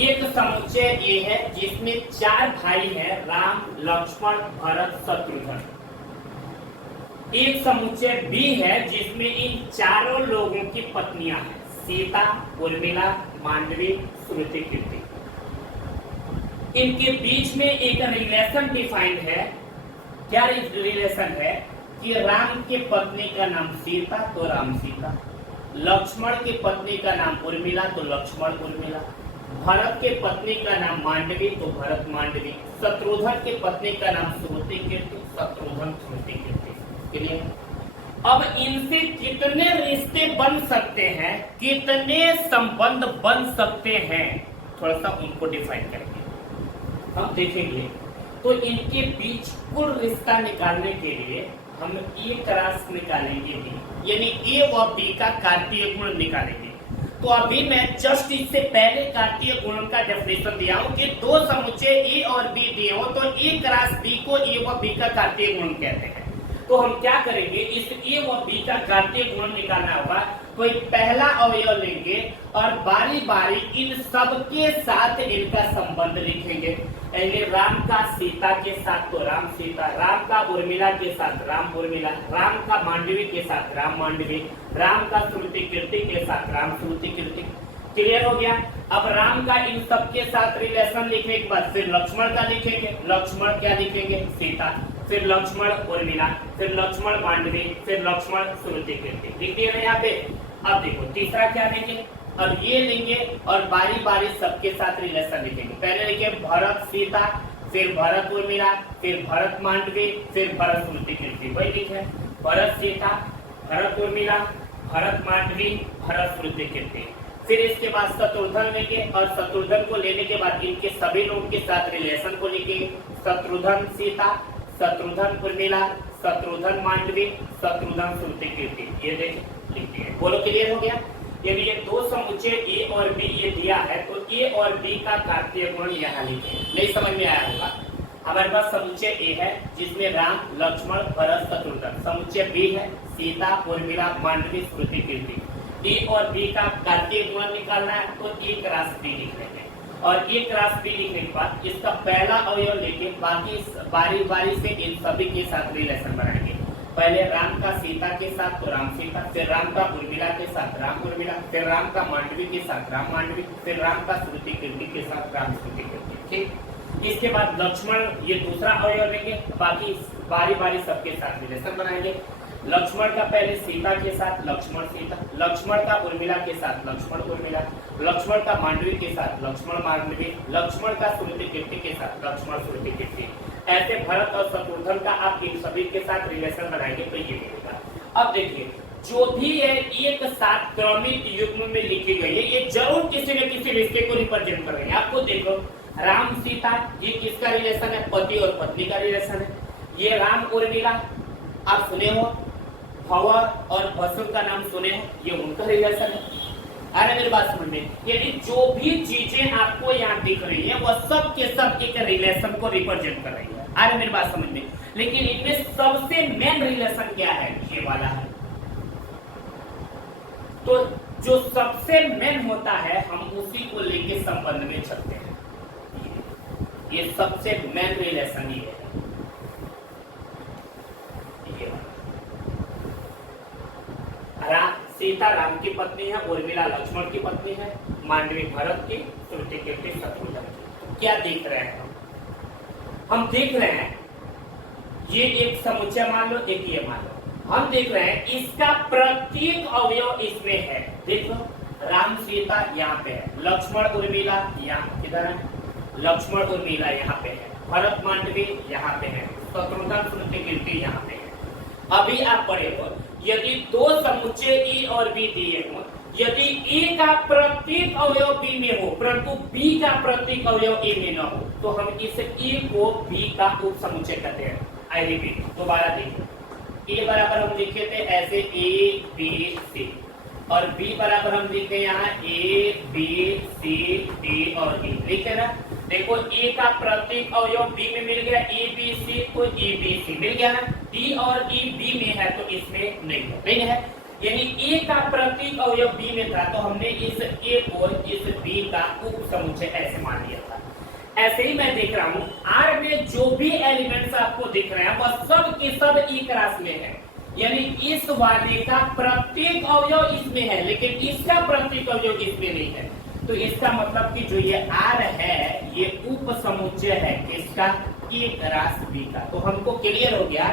एक समुच्चय ये है जिसमें 4 भाई हैं, राम, लक्ष्मण, भरत, शत्रुघ्न। एक समुच्चय बी है जिसमें इन चारों लोगों की पत्नियां हैं, सीता, उर्मिला, मांडवी, श्रुति, कीर्ति। इनके बीच में एक रिलेशन डिफाइंड है। क्या रिलेशन है कि राम के पत्नी का नाम सीता तो राम सीता, लक्ष्मण की पत्नी का नाम उर्मिला तो लक्ष्मण उर्मिला, भरत के पत्नी का नाम मांडवी तो भरत मांडवी, शत्रुघ्न के पत्नी का नाम श्रुति कीर्ति, शत्रुघ्न श्रुति कीर्ति। क्लियर? अब इनसे कितने रिश्ते बन सकते हैं, कितने संबंध बन सकते हैं, थोड़ा सा उनको डिफाइन करेंगे, हम देखेंगे। तो इनके बीच कुल रिश्ता निकालने के लिए हम ए क्रॉस निकालेंगे बी, यानी ए व बी का कार्तीय गुण निकालेंगे। तो अभी मैं जस्ट इससे पहले कार्तीय गुणन का डेफिनेशन दिया हूं कि दो समुच्चय ए और बी दिए हो तो ए क्रॉस बी को ए व बी का कार्तीय गुणन कहते हैं। तो हम क्या करेंगे, इस ए व बी का घातीय गुणन निकालना होगा। कोई पहला अवयव लेंगे और बारी बारी इन सब के साथ इनका संबंध लिखेंगे। यानी राम का सीता के साथ तो राम सीता, राम का उर्मिला के साथ राम उर्मिला, राम का मांडवी के साथ राम मांडवी, राम का श्रुति कीर्ति के साथ राम श्रुति कीर्ति। क्लियर हो गया। अब राम का इन सब के साथ रिलेशन लिखने के बाद फिर लक्ष्मण का लिखेंगे। लक्ष्मण क्या लिखेंगे, सीता, फिर लक्ष्मण उर्मिला, फिर लक्ष्मण मांडवी, फिर लक्ष्मण श्रुति कीर्ति। लिख दिया ना यहाँ पे। अब देखो तीसरा क्या लेंगे, अब ये लेंगे और बारी बारी सबके साथ रिलेशन लिखेंगे। पहले लिखे भरत सीता, फिर भरत उर्मिला, फिर भरत मांडवी, फिर भरत श्रुति कीर्ति। वही लिखे भरत सीता, भरत उर्मिला, भरत मांडवी, भरत श्रुति कीर्ति। फिर इसके बाद शत्रुघ्न लेंगे और शत्रुघ्न को लेने के बाद इनके सभी लोगों के साथ रिलेशन को लिखेंगे। शत्रुघ्न सीता, शत्रुघ्न उर्मिला, शत्रुघ्न मांडवी, शत्रुघ्न श्रुति कीर्ति। ये देख लिख दिए। बोलो क्लियर हो गया। यदि ये दो समुच्चय ए और बी ये दिया है तो ए और बी का घातीय गुणन यहाँ लिखे। नहीं समझ में आया होगा। हमारे पास समुच्चय ए है जिसमें राम लक्ष्मण भरत शत्रुघ्न, समुच्चय बी है सीता उर्मिला मांडवी श्रुति कीर्ति। ए और बी का घातीय गुणन निकालना है तो एक राशि बी लिख लेंगे और एक राशि बी लिखने के बाद इसका पहला अवयव लेके बाकी बारी बारी से इन सभी के साथ रिलेशन बनाएंगे। पहले राम का सीता के साथ तो राम सीता, फिर राम का उर्मिला के साथ राम उर्मिला, फिर राम का मांडवी के साथ राम मांडवी, फिर राम का श्रुति कीर्ति के साथ राम श्रुति कीर्ति। ठीक। इसके बाद लक्ष्मण ये दूसरा अवयव लेंगे, बाकी बारी बारी सबके साथ रिलेशन बनाएंगे। लक्ष्मण का पहले सीता के साथ लक्ष्मण सीता, लक्ष्मण का उर्मिला के साथ लक्ष्मण उर्मिला, लक्ष्मण का मांडवी के साथ लक्ष्मण मांडवी, लक्ष्मण का श्रुति कीर्ति के साथ लक्ष्मण श्रुति कीर्ति। ऐसे भरत और शत्रुघ्न का आप इन सभी के साथ रिलेशन बनाएंगे तो ये मिलेगा। अब देखिए जो भी है एक साथ क्रमिक युग्म में लिखी गई है, ये जरूर किसी न किसी रिश्ते को रिप्रेजेंट कर रही है। आपको देखो राम सीता ये किसका रिलेशन है, पति और पत्नी का रिलेशन है। ये राम उर्मिला आप सुने हो, हवा और भसुर का नाम सुने हो, ये उनका रिलेशन है। अरे मेरी बात समझ में, यानी जो भी चीजें आपको यहाँ दिख रही है वह सब के सब एक रिलेशन को रिप्रेजेंट कर रही है। अरे मेरी बात समझ में, लेकिन इनमें सबसे मेन रिलेशन क्या है, ये वाला है। तो जो सबसे मेन होता है हम उसी को लेके संबंध में चलते हैं। ये सबसे मेन रिलेशन ये है। सीता राम की पत्नी है, उर्मिला लक्ष्मण की पत्नी है, मांडवी भरत की, श्रुति कीर्ति शत्रुघ्न की। तो क्या देख रहे हैं हम देख रहे हैं ये एक समुच्चय मान लो, एक ये मान लो। हम देख रहे हैं इसका प्रत्येक अवयव इसमें है। देखो राम सीता यहाँ पे है, लक्ष्मण उर्मिला यहाँ किधर है, लक्ष्मण उर्मिला यहाँ पे है, भरत मांडवी यहाँ पे है, शत्रुघ्न श्रुति कीर्ति यहाँ पे है। अभी आप पढ़े हो यदि दो समुच्चय ए और बी दिए हो, यदि ए का प्रत्येक अवयव बी में हो परंतु बी का प्रत्येक अवयव ए में न हो तो हम इस ए को बी का उप समुच्चय कहते हैं। आई रिपीट, दोबारा देखिए। ए बराबर हम लिखे थे ऐसे ए बी सी और बी बराबर हम लिखे यहाँ ए बी सी डी और ई, लिखे ना। देखो ए का प्रत्येक अवयव बी में मिल गया, ए बी सी तो ए बी सी मिल गया ना। डी और ई बी में है तो इसमें नहीं है। यानी ए का प्रत्येक अवयव बी में था तो हमने इस ए को इस बी का उप समुच्चय ऐसे मान लिया था। ऐसे ही मैं देख रहा हूँ आर में जो भी एलिमेंट्स आपको दिख रहे हैं वह सब के सब एक राशि में है। यानी इस वाले का प्रत्येक अवयव इसमें है लेकिन इसका प्रत्येक अवयव इसमें नहीं है। तो इसका मतलब कि जो ये आर है ये उप समुच्चय है किसका, एक राशि बी का। तो हमको क्लियर हो गया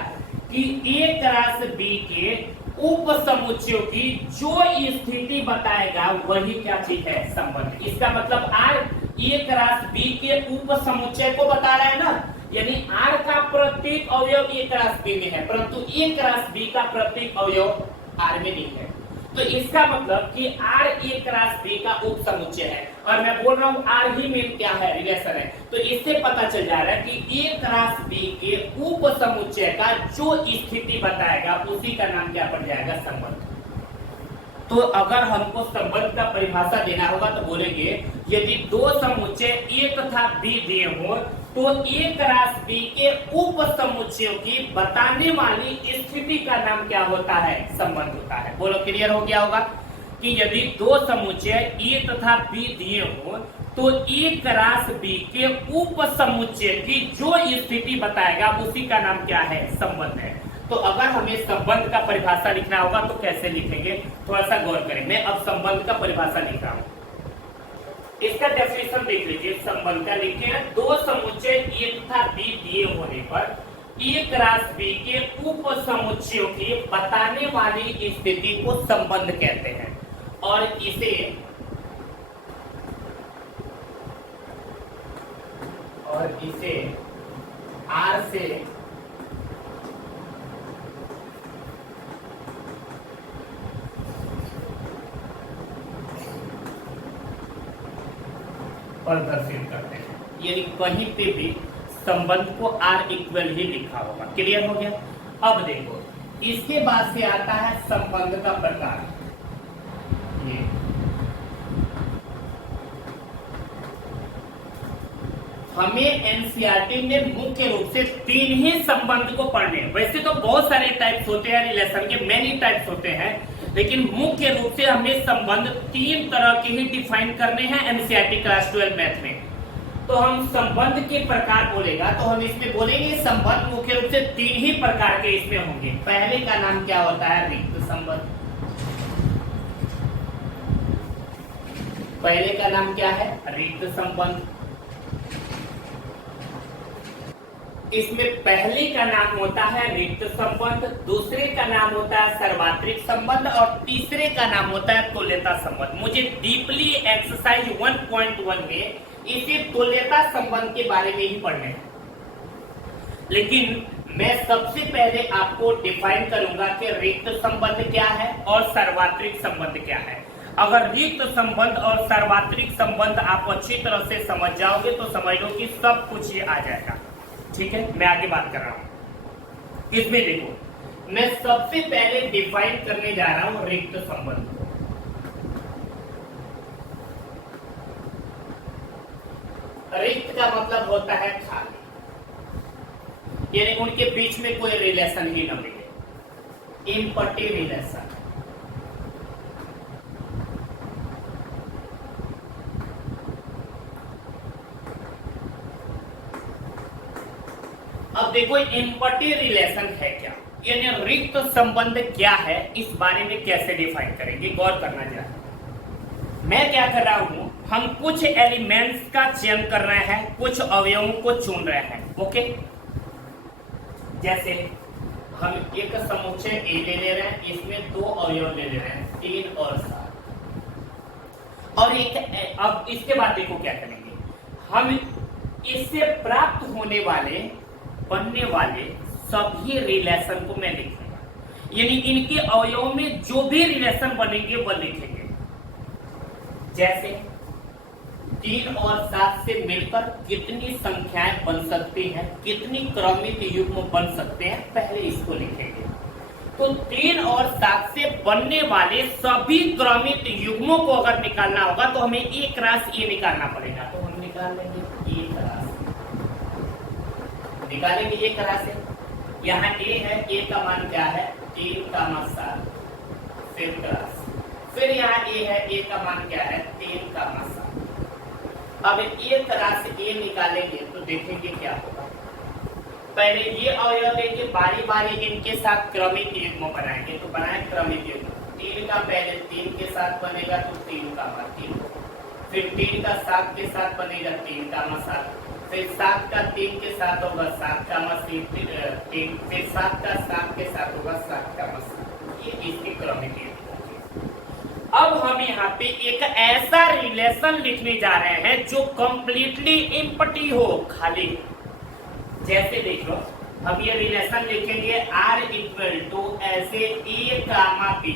कि एक राशि बी के उप समुच्चयों की जो स्थिति बताएगा वही क्या चीज है, संबंध। इसका मतलब आर एक राशि बी के उप समुच्चय को बता रहा है ना। यानी आर का प्रत्येक अवयव एक राशि बी में है परंतु एक राशि बी का प्रत्येक अवयव आर में नहीं है। तो इसका मतलब कि आर एक राशि बी का उप समुच्चय है और मैं बोल रहा हूँ आर ही में क्या है, रिलेशन है। तो इससे पता चल जा रहा है कि एक राशि बी के उप समुच्चय का जो स्थिति बताएगा उसी का नाम क्या पड़ जाएगा, संबंध। तो अगर हमको संबंध का परिभाषा देना होगा तो बोलेंगे यदि दो समुच्चय ए तथा बी दिए हो तो ए क्रॉस बी के उप समुच्चयों की बताने वाली स्थिति का नाम क्या होता है? संबंध होता है। बोलो, क्लियर हो गया होगा कि यदि दो समुच्चय ए तथा बी दिए हो तो ए क्रॉस बी के उप समुच्चय की जो स्थिति बताएगा उसी का नाम क्या है? संबंध है। तो अगर हमें संबंध का परिभाषा लिखना होगा तो कैसे लिखेंगे? थोड़ा सा गौर करें। मैं अब संबंध का परिभाषा लिख रहा हूं, इसका डेफिनेशन देख लीजिए। संबंध का लिखे हैं, दो समुच्चय ए तथा बी दिए होने पर ए क्रॉस बी के उप समुच्चयों की बताने वाली स्थिति को संबंध कहते हैं और इसे आर से प्रदर्शित करते हैं। यानी कहीं पे भी संबंध को आर इक्वल ही लिखा होगा। क्लियर हो गया? अब देखो, इसके बाद से आता है संबंध का प्रकार। ये हमें एनसीईआरटी में मुख्य रूप से 3 ही संबंध को पढ़ने। वैसे तो बहुत सारे टाइप्स होते हैं रिलेशन के, मेनी टाइप्स होते हैं, लेकिन मुख्य रूप से हमें संबंध 3 तरह के ही डिफाइन करने हैं एनसीईआरटी क्लास 12 मैथ में। तो हम संबंध के प्रकार बोलेगा तो हम इसमें बोलेंगे संबंध मुख्य रूप से 3 ही प्रकार के इसमें होंगे। पहले का नाम क्या होता है? रिक्त संबंध। पहले का नाम क्या है? रिक्त संबंध। इसमें पहले का नाम होता है रिक्त संबंध, दूसरे का नाम होता है सर्वात्रिक संबंध और तीसरे का नाम होता है तुल्यता संबंध। मुझे डीपली एक्सरसाइज 1.1 में इसी तुल्यता संबंध के बारे में ही पढ़ने हैं, लेकिन मैं सबसे पहले आपको डिफाइन करूंगा कि रिक्त संबंध क्या है और सर्वात्रिक संबंध क्या है। अगर रिक्त संबंध और सर्वात्रिक संबंध आप अच्छी तरह से समझ जाओगे तो समझ लो कि सब कुछ ये आ जाएगा। ठीक है, मैं आगे बात कर रहा हूं। इसमें देखो, मैं सबसे पहले डिफाइन करने जा रहा हूं रिक्त संबंध को। रिक्त का मतलब होता है खाली, यानी उनके बीच में कोई रिलेशन ही न मिले, इम्पटी रिलेशन। अब देखो, इम्पटी रिलेशन है क्या, यानी रिक्त संबंध क्या है, इस बारे में कैसे डिफाइन करेंगे, गौर करना चाहिए। मैं क्या कर रहा हूं, हम कुछ एलिमेंट्स का चयन कर रहे हैं, कुछ अवयवों को चुन रहे हैं। ओके, जैसे हम एक समुच्चय ए ले रहे हैं, इसमें 2 अवयव ले रहे हैं, 3 और 7 और एक। अब इसके बाद देखो क्या करेंगे, हम इससे प्राप्त होने वाले बनने वाले सभी रिलेशन को मैं लिखूंगा, यानी इनके अवयवों में जो भी रिलेशन बनेंगे वो लिखेंगे। जैसे 3 और 7 से मिलकर कितनी संख्याएं बन सकती हैं, कितनी क्रमिक युग्म बन सकते हैं, पहले इसको लिखेंगे। तो 3 और 7 से बनने वाले सभी क्रमिक युग्मों को अगर निकालना होगा तो हमें ए क्रॉस ए निकालना पड़ेगा। तो हम निकाल लेंगे ए क्रॉस, निकालेंगे ए क्रॉस ए। यहाँ ए है, ए का मान क्या है? 3,7 फिर क्रॉस, फिर यहाँ ए है, ए का मान क्या है? 3,7। अब ए क्रॉस ए निकालेंगे तो देखेंगे क्या होगा। पहले ये अवयव लेंगे, बारी बारी इनके साथ क्रमिक युग्म बनाएंगे। तो बनाए क्रमिक युग्म, 3 का पहले 3 के साथ बनेगा तो 3 का मान 3, फिर 3 का 7 के साथ बनेगा 3 का मान 7, फिर 7 का 3 के साथ होगा 7 का मान 3, फिर 7 का 7 के साथ होगा 7 का मान 7। ये इसकी क्रमिक युग्म। अब हम यहाँ पे एक ऐसा रिलेशन लिखने जा रहे हैं जो कंप्लीटली एम्प्टी हो, खाली। जैसे देख लो, हम ये रिलेशन लिखेंगे R इक्वल टू ऐसे A कामा B,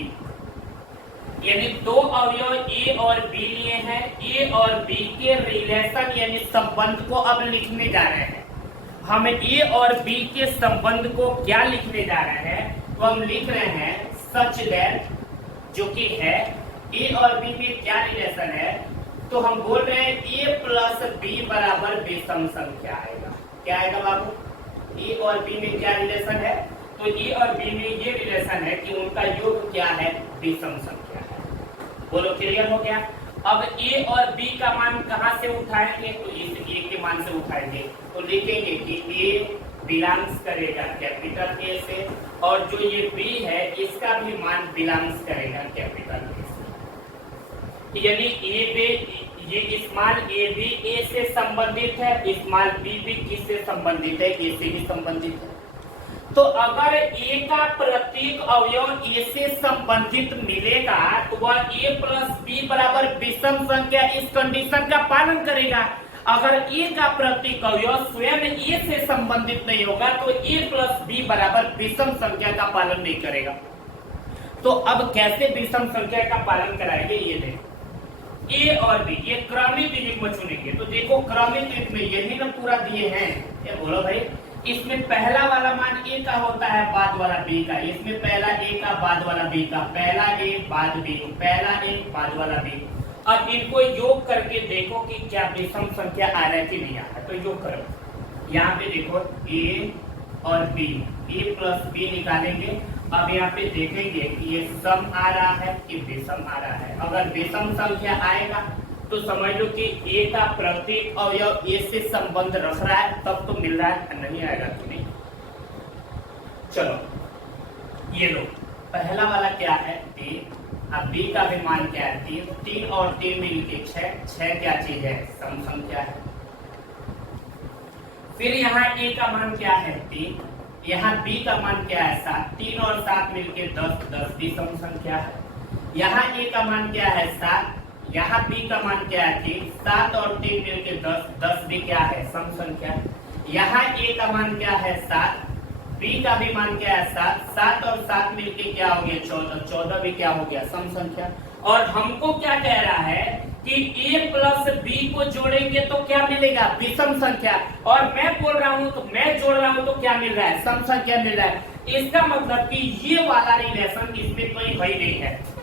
यानी 2 अवयव A और B लिए हैं, A और B के रिलेशन यानी संबंध को अब लिखने जा रहे हैं। हम A और B के संबंध को क्या लिखने जा रहे हैं? तो हम लिख रहे हैं सच दैट, जो कि है A और B में क्या रिलेशन है, तो हम बोल रहे हैं A प्लस B बराबर विषम संख्या आएगा। क्या आएगा बाबू? ए और बी में क्या रिलेशन है? तो ए और बी में ये रिलेशन है कि उनका योग क्या है? विषम संख्या है। बोलो क्लियर हो गया? अब ए और बी का मान कहां से उठाएंगे? तो इस ए के मान से उठाएंगे। तो लिखेंगे कि ए बिलोंग्स करेगा कैपिटल ए से, और जो ये बी है इसका भी मान बिलोंग्स करेगा कैपिटल ए से। यानी ए बी, ये स्मॉल ए भी ए से संबंधित है, स्मॉल बी भी किससे संबंधित है? ए से ही संबंधित है। तो अगर ए का प्रत्येक अवयव ए से संबंधित मिलेगा तो वह ए प्लस बी बराबर विषम संख्या, इस कंडीशन का पालन करेगा। अगर ए का प्रत्येक अवयव स्वयं ए से संबंधित नहीं होगा तो ए प्लस बी बराबर विषम संख्या का पालन नहीं करेगा। तो अब कैसे विषम संख्या का पालन कराएंगे ये देखो। ए और बी ये क्रमिक युग्म चुनेंगे। तो देखो क्रमिक युग्म में यही ना पूरा दिए हैं, ये बोलो भाई। इसमें पहला वाला मान ए का होता है, बाद वाला बी का। इसमें पहला ए का, बाद वाला बी का। पहला ए बाद बी, पहला ए बाद वाला बी। अब इनको योग करके देखो कि क्या विषम संख्या आ रहा है कि नहीं आ रहा है। तो योग करो। यहाँ पे देखो ए और बी, ए प्लस बी निकालेंगे। अब यहाँ पे देखेंगे कि ये सम आ रहा है कि विषम आ रहा है। अगर विषम संख्या आएगा तो समझ लो कि ए का प्रत्येक अवयव ए से संबंध रख रहा है, तब तो मिल रहा है। नहीं आएगा तो नहीं। चलो ये लो, पहला वाला क्या है? 3। अब बी का भी मान क्या है? 3। 3 और 3 मिलके 6। 6 क्या चीज है? सम संख्या है। फिर यहाँ ए का मान क्या है? 3। यहाँ बी का मान क्या है? 7। 3 और 7 मिलके 10। 10 भी सम संख्या है। यहाँ ए का मान क्या है? 7। यहाँ बी का मान क्या है? 3। 7 और 3 मिलके 10। 10 भी क्या है? सम संख्या। यहाँ ए का मान क्या है? 7। बी का भी मान क्या है? 7। 7 और 7 मिलके क्या हो गया? 14। 14 भी क्या हो गया? सम संख्या। और हमको क्या कह रहा है कि a प्लस बी को जोड़ेंगे तो क्या मिलेगा? विषम संख्या। और मैं बोल रहा हूं तो मैं जोड़ रहा हूं तो क्या मिल रहा है? सम संख्या मिल रहा है। इसका मतलब कि ये वाला रिलेशन इसमें कोई भाई नहीं है।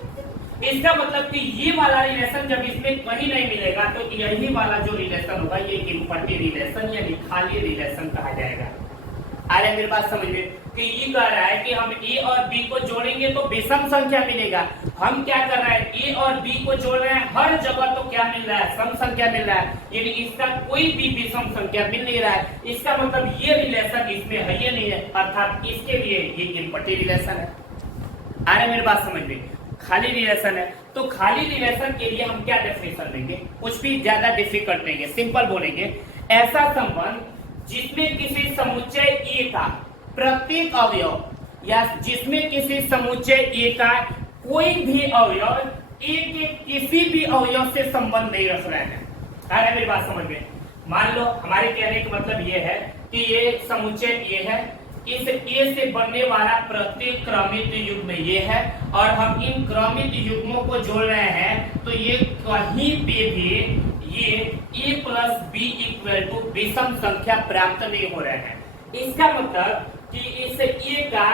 इसका मतलब कि ये वाला रिलेशन जब इसमें कहीं नहीं मिलेगा तो यही वाला जो रिलेशन होगा ये इम्पटी रिलेशन यानी खाली रिलेशन कहा जाएगा। अरे मेरी बात समझिए कि ये कह रहा है कि हम ए और बी को जोड़ेंगे तो विषम संख्या मिलेगा। हम क्या कर रहे हैं? ए और बी को जोड़ रहे हैं, हर जगह तो क्या मिल रहा है? सम संख्या मिल रहा है। यानी इसका कोई भी विषम संख्या मिल नहीं रहा है। इसका मतलब ये रिलेशन इसमें है ये नहीं है, अर्थात इसके लिए ये इम्पटी रिलेशन है। अरे मेरी बात समझ ली, खाली रिलेशन है। तो खाली रिलेशन के लिए हम क्या डेफिनेशन देंगे? कुछ भी ज्यादा डिफिकल्ट नहीं है, सिंपल बोलेंगे। ऐसा संबंध जिसमें किसी समुच्चय ए का प्रत्येक अवयव या जिसमें किसी समुच्चय ए का कोई भी अवयव ए के किसी भी अवयव से संबंध नहीं रख रहे हैं। अरे मेरी बात समझ में? मान लो हमारे कहने का मतलब ये है कि ये समुच्चय ए है, इस ए से बनने वाला प्रत्येक क्रमित युग्म ये है, और हम इन क्रमित युग्मों को जोड़ रहे हैं तो ये कहीं पे भी ये a plus B equal to विषम संख्या प्राप्त नहीं हो रहे हैं। इसका मतलब कि इस a का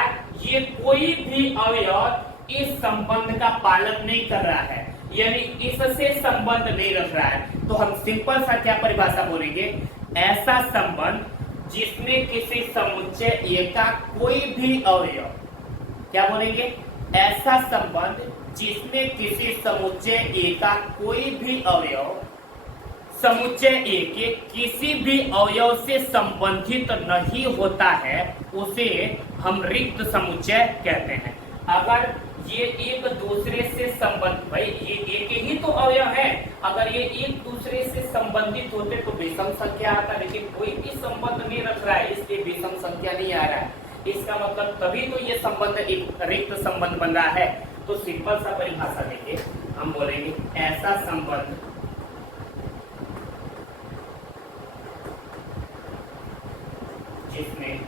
ये कोई भी अवयव इस संबंध का पालन नहीं कर रहा है, यानी इससे संबंध नहीं रख रहा है। तो हम सिंपल सा क्या परिभाषा बोलेंगे? ऐसा संबंध जिसमें किसी समुच्चय ए का कोई भी अवयव, क्या बोलेंगे? ऐसा संबंध जिसमें किसी समुच्चय ए का कोई भी अवयव समुच्चय ए के किसी भी अवयव से संबंधित नहीं होता है, उसे हम रिक्त समुच्चय कहते हैं। अगर ये एक दूसरे से संबंध, भाई ये एक ही तो अवयव है, अगर ये एक दूसरे से संबंधित होते तो विषम संख्या आता, लेकिन कोई भी संबंध नहीं रख रहा है इसलिए विषम संख्या नहीं आ रहा है। इसका मतलब तभी तो ये संबंध एक रिक्त संबंध बन रहा है। तो सिंपल सा परिभाषा देंगे, हम बोलेंगे ऐसा संबंध जिसमें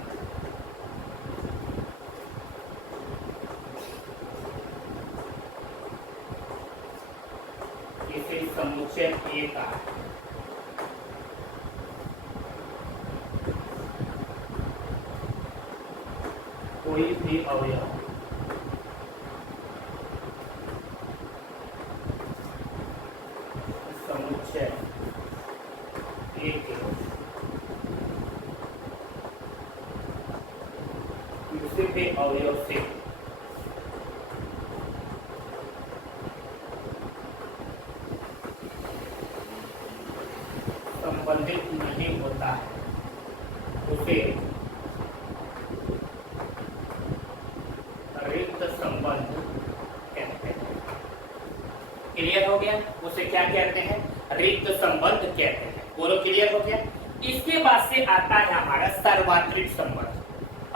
किसी समुच्चय ए का कोई भी अवयव समुच्चय ए के किसी भी अवयव से संबंधित नहीं होता है उसे रिक्त संबंध कहते हैं। क्लियर हो गया? उसे क्या कहते हैं? रिक्त संबंध कहते हैं। बोलो क्लियर हो गया? इसके बाद से आता है हमारा सार्वत्रिक संबंध।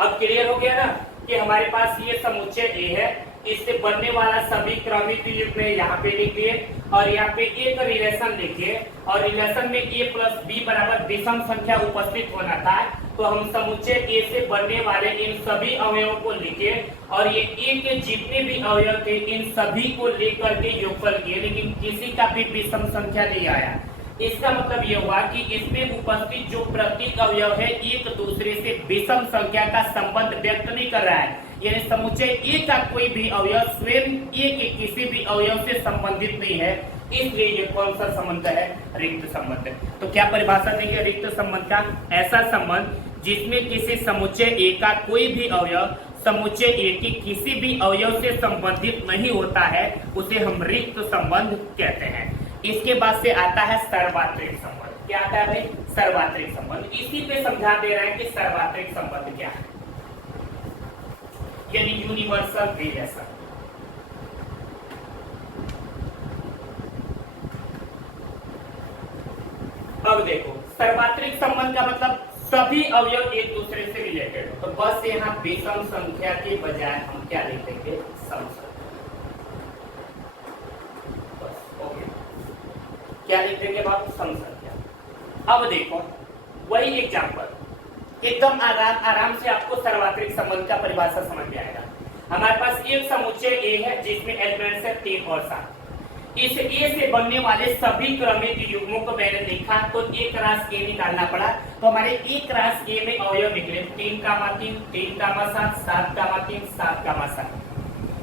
अब क्लियर हो गया ना कि हमारे पास ये समुच्चय ए है, इससे बनने वाला सभी क्रमिक युग्म यहाँ पे लिखिए और यहाँ पे एक रिलेशन लिखिए और रिलेशन में a प्लस बी बराबर विषम संख्या उपस्थित होना था। तो हम समुच्चय ए से बनने वाले इन सभी अवयवों को लिखे और ये ए के जितने भी अवयव थे इन सभी को लेकर के योगफल किए, लेकिन किसी का भी विषम संख्या नहीं आया। इसका मतलब ये हुआ कि इसमें उपस्थित जो प्रत्येक अवयव है एक दूसरे से विषम संख्या का संबंध व्यक्त नहीं कर रहा है, यानी समुच्चय ए का कोई भी अवयव स्वयं ए के किसी भी अवयव से संबंधित नहीं है, इसलिए ये कौन सा संबंध है? रिक्त संबंध है। तो क्या परिभाषा देंगे रिक्त संबंध का? ऐसा संबंध जिसमें किसी समुच्चय ए का कोई भी अवयव समुच्चय ए के किसी भी अवयव से संबंधित नहीं होता है, उसे हम रिक्त संबंध कहते हैं। इसके बाद से आता है सार्वत्रिक संबंध। क्या आता है? सार्वत्रिक संबंध। इसी पे समझा दे रहे हैं कि सार्वत्रिक संबंध क्या है, यानी यूनिवर्सल रिलेशन। अब देखो सार्वत्रिक संबंध का मतलब सभी अवयव एक दूसरे से रिलेटेड हो। तो बस यहाँ विषम संख्या के बजाय हम क्या लिख देंगे? सम संख्या। बस ओके, क्या लिख देंगे बाप? सम संख्या। अब देखो वही एग्जांपल एकदम आराम से आपको सार्वत्रिक संबंध का परिभाषा समझ में आएगा। हमारे पास एक समुच्चय ए है जिसमें एलिमेंट्स है 3 और 7। इस ए से बनने वाले सभी क्रमिक युग्मों को मैंने लिखा तो एक रास ए निकालना पड़ा। तो हमारे एक रास ए में अवयव निकले 3,3, 3,7, 7,3, 7,7।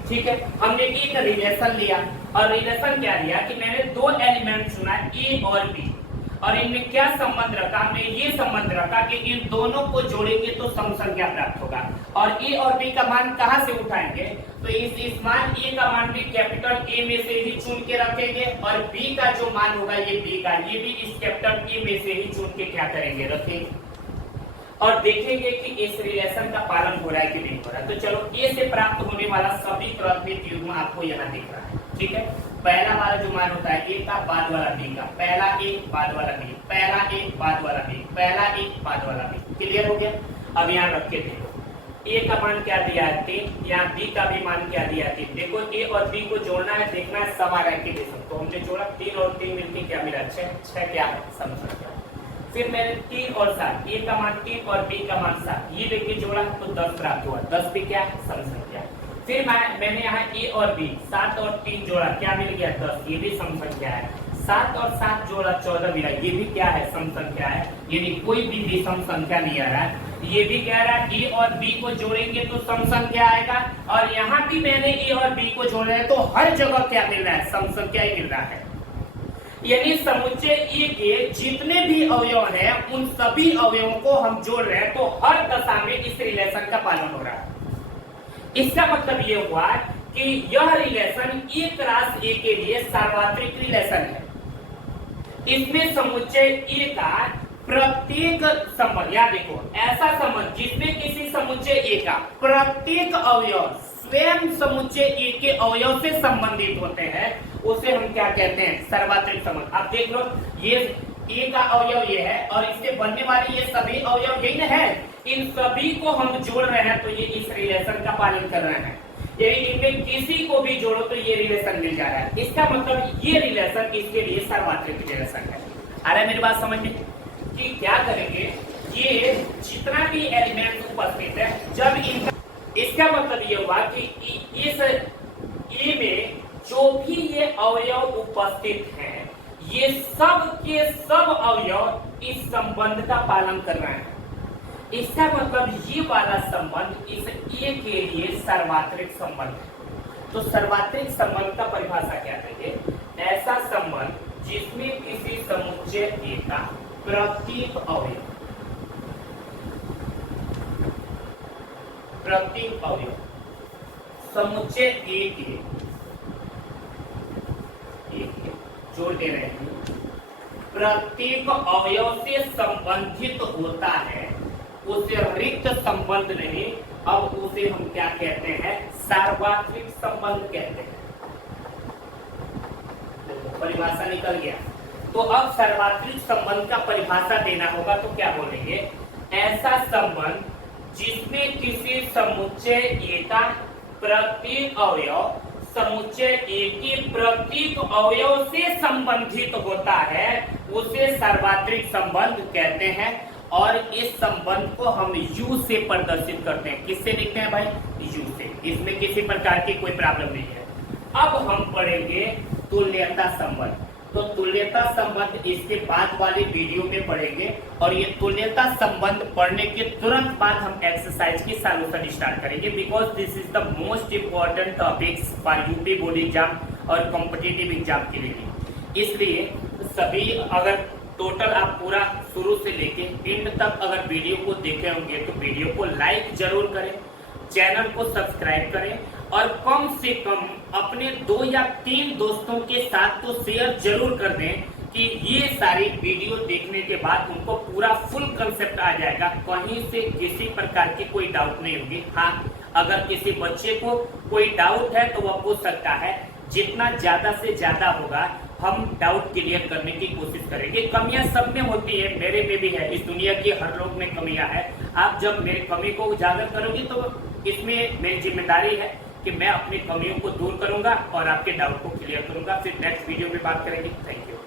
ठीक है, हमने एक रिलेशन लिया और रिलेशन क्या लिया कि मैंने 2 एलिमेंट चुना ए और बी और इनमें क्या संबंध रखा? हमने ये संबंध रखा कि इन दोनों को जोड़ेंगे तो सम संख्या प्राप्त होगा। और ए और बी का मान कहां से उठाएंगे? तो इस मान ए का मान भी कैपिटल ए में से ही चुन के रखेंगे और बी का जो मान होगा ये बी का, ये भी इस कैपिटल ए में से ही चुन के क्या करेंगे? रखेंगे और देखेंगे कि इस रिलेशन का पालन हो रहा है कि नहीं हो रहा है। तो चलो ए से प्राप्त होने वाला सभी क्रमिक युग्म आपको यहाँ दिख रहा है। ठीक है, पहला वाला जो मान होता है ए का, बाद वाला बी का, पहला ए बाद वाला बी, पहला ए बाद वाला बी, पहला ए बाद वाला बी। क्लियर हो गया? अब यहाँ रख के देखो ए का मान क्या दिया है? 3। यहाँ बी का भी मान क्या दिया है? 3। देखो ए और बी को जोड़ना है, देखना है सब आ रहा है कि नहीं। तो हमने जोड़ा 3 और 3 मिलकर क्या मिला? 6। 6 क्या है? सम संख्या। फिर मैंने 3 और 7, ए का मान 3 और बी का मान 7, ये लेके जोड़ा तो 10 प्राप्त हुआ। 10 भी क्या है? सम संख्या। फिर मैंने यहाँ ए और बी 7 और 3 जोड़ा, क्या मिल गया? 10, ये भी सम संख्या है। 7 और 7 जोड़ा 14 मिला, ये भी क्या है? सम संख्या है। यानी कोई भी विषम संख्या नहीं आ रहा है। ये भी कह रहा है ए और बी को जोड़ेंगे तो सम संख्या आएगा और यहाँ भी मैंने ए और बी को जोड़ा है तो हर जगह क्या मिल रहा है? सम संख्या ही मिल रहा है। यानी समुच्चय ए के जितने भी अवयव हैं उन सभी अवयवों को हम जोड़ रहे हैं तो हर दशा में इस रिलेशन का पालन हो रहा है। इसका मतलब ये हुआ कि यह रिलेशन एक रास ए के लिए सार्वत्रिक रिलेशन है। इसमें समुच्चय ए का प्रत्येक संबंध, या देखो ऐसा संबंध जिसमें किसी समुच्चय ए का प्रत्येक अवयव स्वयं समुच्चय ए के अवयव से संबंधित होते हैं, उसे हम क्या कहते हैं? सार्वत्रिक संबंध। अब देख लो ये ए का अवयव ये है और इसके बनने वाले ये सभी अवयव यही न है, इन सभी को हम जोड़ रहे हैं तो ये इस रिलेशन का पालन कर रहे हैं। यदि इनमें किसी को भी जोड़ो तो ये रिलेशन मिल जा रहा है। इसका मतलब ये रिलेशन इसके लिए सार्वत्रिक रिलेशन है। आ रहा है मेरी बात समझ में? कि क्या करेंगे, ये जितना भी एलिमेंट उपस्थित है जब इनका, इसका मतलब ये हुआ कि इस ए में जो भी ये अवयव उपस्थित हैं ये सब के सब अवयव इस संबंध का पालन कर रहे हैं। इसका मतलब ये वाला संबंध इस ए के लिए सार्वत्रिक संबंध है। तो सार्वत्रिक संबंध का परिभाषा क्या देंगे? ऐसा संबंध जिसमें किसी समुच्चय ए का प्रत्येक अवयव प्रत्येक अवयव समुच्चय ए के जोड़ दे रहे हैं, प्रत्येक अवयव से संबंधित होता है, उसे रिक्त संबंध नहीं, अब उसे हम क्या कहते हैं, सार्वत्रिक संबंध कहते हैं। परिभाषा निकल गया। तो अब सार्वत्रिक संबंध का परिभाषा देना होगा, तो क्या बोलेंगे, ऐसा संबंध जिसमें किसी समुच्चय ए का प्रत्येक अवयव समुच्चय ए के प्रत्येक अवयव से संबंधित होता है, उसे सार्वत्रिक संबंध कहते हैं। और इस संबंध को हम यू से प्रदर्शित करते हैं। किससे लिखते हैं भाई, यू से। इसमें किसी प्रकार की कोई प्रॉब्लम नहीं है। अब हम पढ़ेंगे तुल्यता संबंध। तो तुल्यता संबंध इसके बाद वाले वीडियो में पढ़ेंगे, और ये तुल्यता संबंध पढ़ने के तुरंत बाद हम एक्सरसाइज की सॉल्यूशन स्टार्ट करेंगे, because this is the most important topics for UP board exam और कॉम्पिटिटिव एग्जाम के लिए। इसलिए सभी, अगर टोटल आप पूरा शुरू से लेके एंड तक अगर वीडियो को देखे होंगे तो वीडियो को लाइक जरूर करें, चैनल को सब्सक्राइब करें, और कम से कम अपने 2 या 3 दोस्तों के साथ तो शेयर जरूर कर दें कि ये सारी वीडियो देखने के बाद उनको पूरा फुल कंसेप्ट आ जाएगा, कहीं से किसी प्रकार की कोई डाउट नहीं होगी। हाँ, अगर किसी बच्चे को कोई डाउट है तो वह पूछ सकता है, जितना ज्यादा से ज्यादा होगा हम डाउट क्लियर करने की कोशिश करेंगे। कमियां सब में होती है, मेरे में भी है, इस दुनिया की हर लोग में कमियां है। आप जब मेरी कमी को उजागर करोगे तो इसमें मेरी जिम्मेदारी है कि मैं अपनी कमियों को दूर करूंगा और आपके डाउट को क्लियर करूंगा। फिर नेक्स्ट वीडियो में बात करेंगे। Thank you.